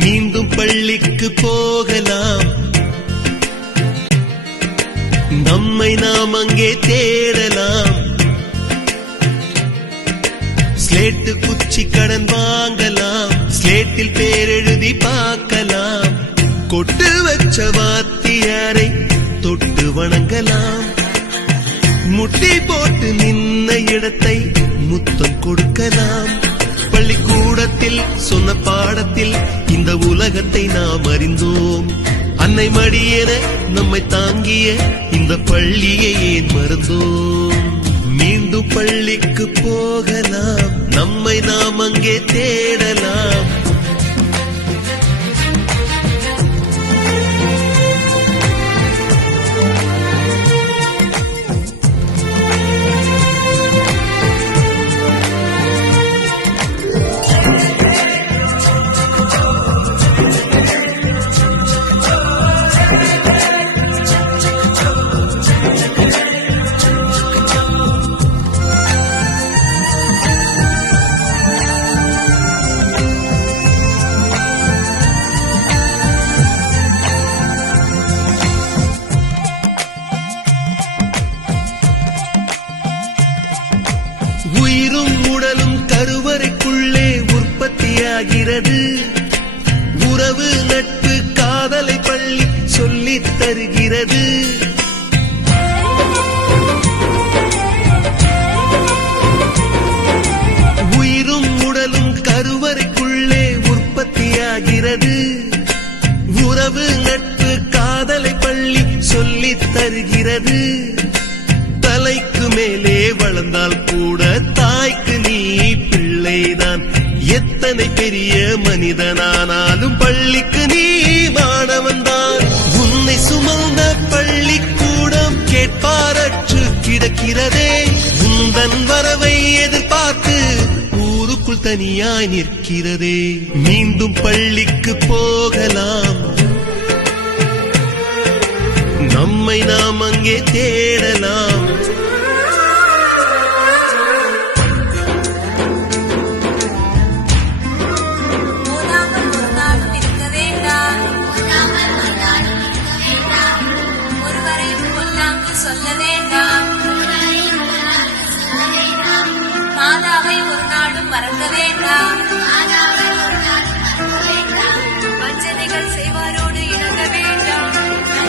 மீண்டும் பள்ளிக்கு போகலாம், நம்மை நாம் அங்கே தேடலாம். ஸ்லேட்டு குச்சி கடன் வாங்கலாம், ஸ்லேட்டில் பேரெழுதி பார்க்கலாம். கொட்டு வச்ச வாத்தியாரை தொட்டு வணங்கலாம், முட்டி போட்டு நின்ன இடத்தை முத்தம் கொடுக்கலாம். பள்ளிக்கூடத்தில் சொன்ன பாடத்தில் இந்த உலகத்தை நாம் அறிந்தோம். அன்னை மடியென நம்மை தாங்கிய இந்த பள்ளியை ஏன் மறந்தோம்? மீண்டும் பள்ளிக்கு போகலாம், நம்மை நாம் அங்கே தேடலாம். உயிரும் உடலும் கருவறைக்குள்ளே உற்பத்தியாகிறது. உறவு நட்பு காதலை பள்ளி சொல்லித் தருகிறது. உயிரும் உடலும் கருவறைக்குள்ளே உற்பத்தியாகிறது. உறவு நட்பு காதலை பள்ளி சொல்லித் தருகிறது. தலைக்கு மேலே வளர்ந்தால் கூட தாய்க்கு நீ பிள்ளைதான். எத்தனை பெரிய மனிதனானாலும் பள்ளிக்கு நீ மாணவன்தான். உன்னை சுமந்த பள்ளிக்கூடம் கேட்பாரற்று கிடக்கிறதே. உந்தன் வரவை எதிர்பார்த்து ஊருக்குள் தனியாய் நிற்கிறதே. மீண்டும் பள்ளிக்கு போகலாம், நம்மை நாம் அங்கே தேடலாம். சொல்ல வேண்டாம், மாதாவை ஒரு நாளும் மறக்க வேண்டாம். வஞ்சனைகள் செய்வாரோ